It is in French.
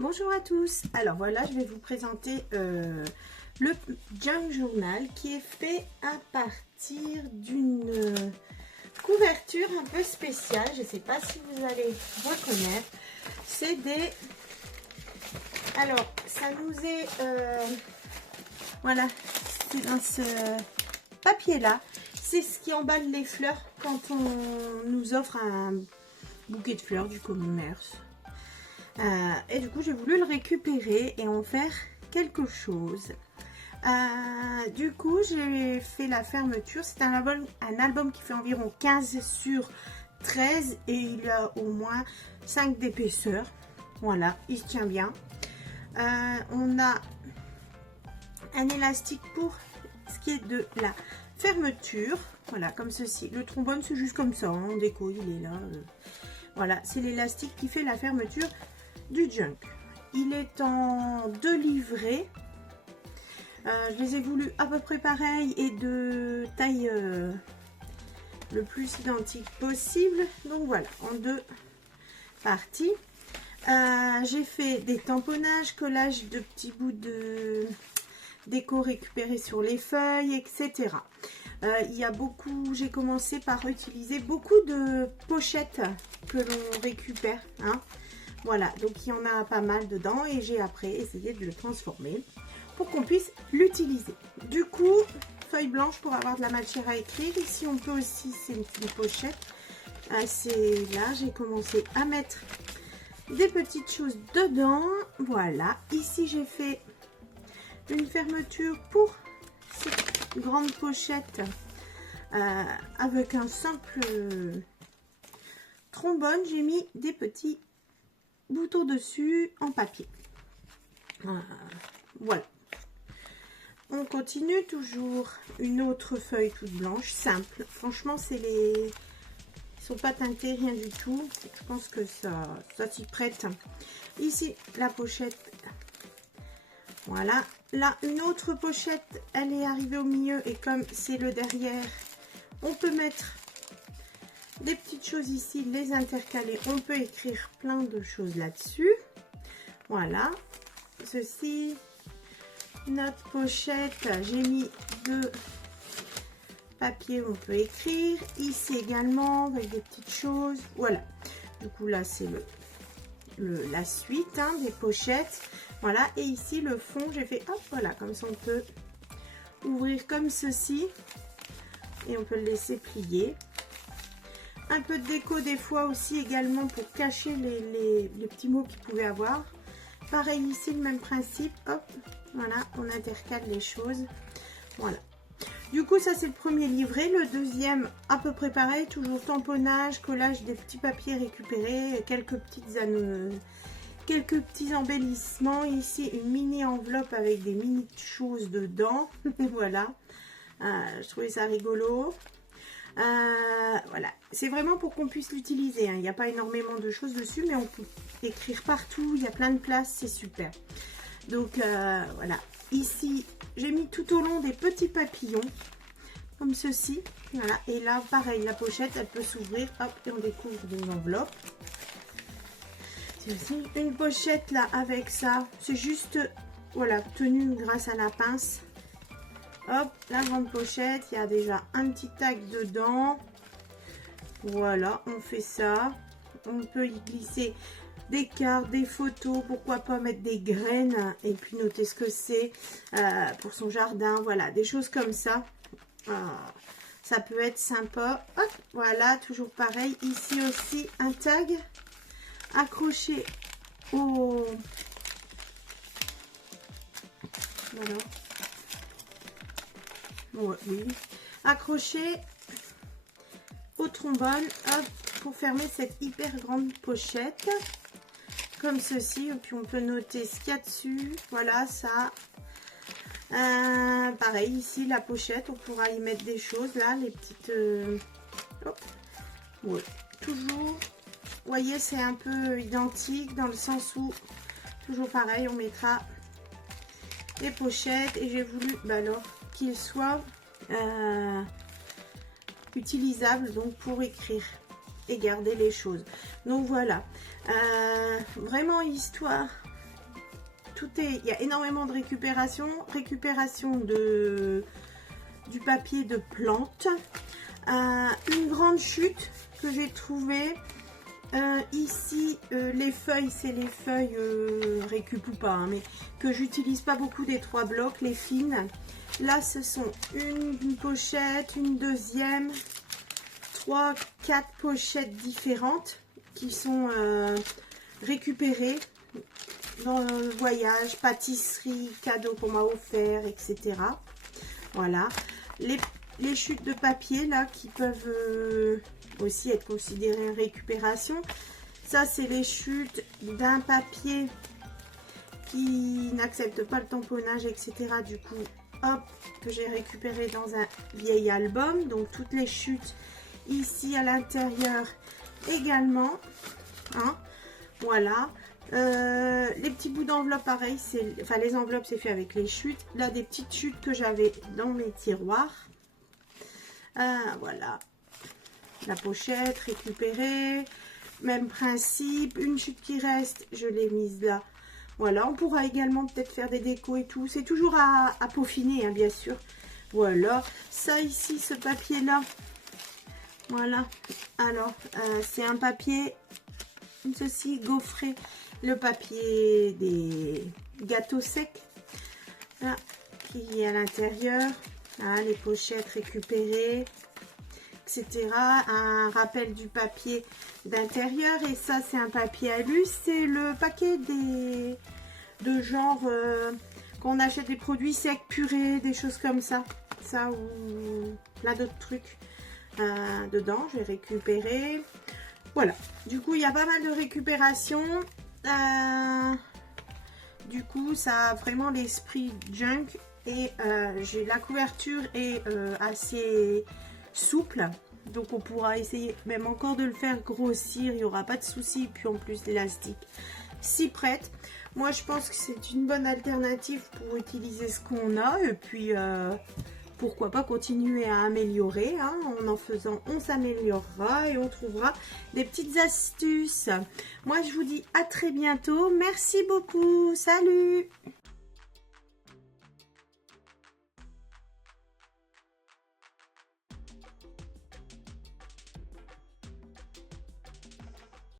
Bonjour à tous. Alors voilà, je vais vous présenter le Junk Journal qui est fait à partir d'une couverture un peu spéciale. Je ne sais pas si vous allez reconnaître. C'est des... Alors, ça nous est... Voilà, c'est dans ce papier-là. C'est ce qui emballe les fleurs quand on nous offre un bouquet de fleurs du commerce. Et du coup, j'ai voulu le récupérer et en faire quelque chose. Du coup, j'ai fait la fermeture. C'est un album qui fait environ 15 sur 13 et il a au moins 5 d'épaisseur. Voilà, il se tient bien. On a un élastique pour ce qui est de la fermeture. Voilà, comme ceci. Le trombone, c'est juste comme ça. En déco, il est là. Voilà, c'est l'élastique qui fait la fermeture du Junk. Il est en 2 livrets. Je les ai voulu à peu près pareil et de taille le plus identique possible. Donc voilà, en 2 parties. J'ai fait des tamponnages, collages de petits bouts de déco récupérés sur les feuilles, etc. Il y a beaucoup, j'ai commencé par utiliser beaucoup de pochettes que l'on récupère, hein. Voilà, donc il y en a pas mal dedans et j'ai après essayé de le transformer pour qu'on puisse l'utiliser. Du coup, feuille blanche pour avoir de la matière à écrire. Ici, on peut aussi, c'est une pochette. C'est là, j'ai commencé à mettre des petites choses dedans. Voilà, ici j'ai fait une fermeture pour cette grande pochette avec un simple trombone. J'ai mis des petits boutons dessus en papier. Voilà. On continue toujours une autre feuille toute blanche, simple. Franchement, c'est les... Ils sont pas teintés, rien du tout. Je pense que ça s'y prête. Ici, la pochette. Voilà. Là, une autre pochette, elle est arrivée au milieu. Et comme c'est le derrière, on peut mettre des petites choses ici, les intercaler. On peut écrire plein de choses là-dessus. Voilà. Ceci, notre pochette, j'ai mis 2 papiers où on peut écrire. Ici également, avec des petites choses. Voilà. Du coup, là, c'est la suite hein, des pochettes. Voilà. Et ici, le fond, j'ai fait, hop, voilà. Comme ça, on peut ouvrir comme ceci. Et on peut le laisser plier. Un peu de déco des fois aussi également pour cacher les petits mots qu'il pouvait avoir. Pareil ici, le même principe. Hop, voilà, on intercale les choses. Voilà. Du coup, ça c'est le premier livret. Le deuxième, à peu près pareil. Toujours tamponnage, collage des petits papiers récupérés. Quelques petits embellissements. Ici, une mini enveloppe avec des mini choses dedans. Voilà. Je trouvais ça rigolo. Voilà, c'est vraiment pour qu'on puisse l'utiliser, hein. Il n'y a pas énormément de choses dessus, mais on peut écrire partout, il y a plein de place, c'est super. Donc voilà, ici j'ai mis tout au long des petits papillons comme ceci, voilà. Et là pareil, la pochette elle peut s'ouvrir, hop, et on découvre des enveloppes. C'est aussi une pochette là avec ça, c'est juste voilà, tenue grâce à la pince. Hop, la grande pochette, il y a déjà un petit tag dedans. Voilà, on fait ça. On peut y glisser des cartes, des photos, pourquoi pas mettre des graines et puis noter ce que c'est pour son jardin. Voilà, des choses comme ça. Ça peut être sympa. Hop, voilà, toujours pareil. Ici aussi, un tag accroché au... Voilà. Oui, accroché au trombone, hop, pour fermer cette hyper grande pochette comme ceci. Et puis on peut noter ce qu'il y a dessus. Voilà, ça pareil ici la pochette, on pourra y mettre des choses là, les petites ouais, toujours, vous voyez, c'est un peu identique dans le sens où toujours pareil, on mettra des pochettes. Et j'ai voulu alors qu'il soit utilisable donc pour écrire et garder les choses. Donc voilà, vraiment histoire il y a énormément de récupération du papier de plante. Une grande chute que j'ai trouvée. Ici, les feuilles, c'est les feuilles récup ou pas, hein, mais que j'utilise pas beaucoup des 3 blocs, les fines. Là, ce sont une pochette, une deuxième, 3, 4 pochettes différentes qui sont récupérées dans le voyage, pâtisserie, cadeaux qu'on m'a offert, etc. Voilà. Les chutes de papier, là, qui peuvent aussi être considérées récupération. Ça, c'est les chutes d'un papier qui n'accepte pas le tamponnage, etc. Du coup, hop, que j'ai récupéré dans un vieil album. Donc, toutes les chutes ici à l'intérieur également. Hein, voilà. Les petits bouts d'enveloppe, pareil, enfin les enveloppes, c'est fait avec les chutes. Là, des petites chutes que j'avais dans mes tiroirs. Voilà. La pochette récupérée. Même principe. Une chute qui reste, je l'ai mise là. Voilà, on pourra également peut-être faire des décos et tout. C'est toujours à peaufiner, hein, bien sûr. Voilà. Ça ici, ce papier-là. Voilà. Alors, c'est un papier, ceci, gaufré. Le papier des gâteaux secs. Là, qui est à l'intérieur. Les pochettes récupérées, etc. Un rappel du papier d'intérieur. Et ça, c'est un papier alu. C'est le paquet de genre qu'on achète des produits secs, purés, des choses comme ça. Ça ou plein d'autres trucs dedans. Je vais récupérer. Voilà. Du coup, il y a pas mal de récupération. Du coup, ça a vraiment l'esprit junk. Et la couverture est assez souple. Donc on pourra essayer même encore de le faire grossir. Il n'y aura pas de souci. Puis en plus l'élastique s'y prête. Moi je pense que c'est une bonne alternative pour utiliser ce qu'on a. Et puis pourquoi pas continuer à améliorer. Hein. En faisant, on s'améliorera et on trouvera des petites astuces. Moi je vous dis à très bientôt. Merci beaucoup. Salut!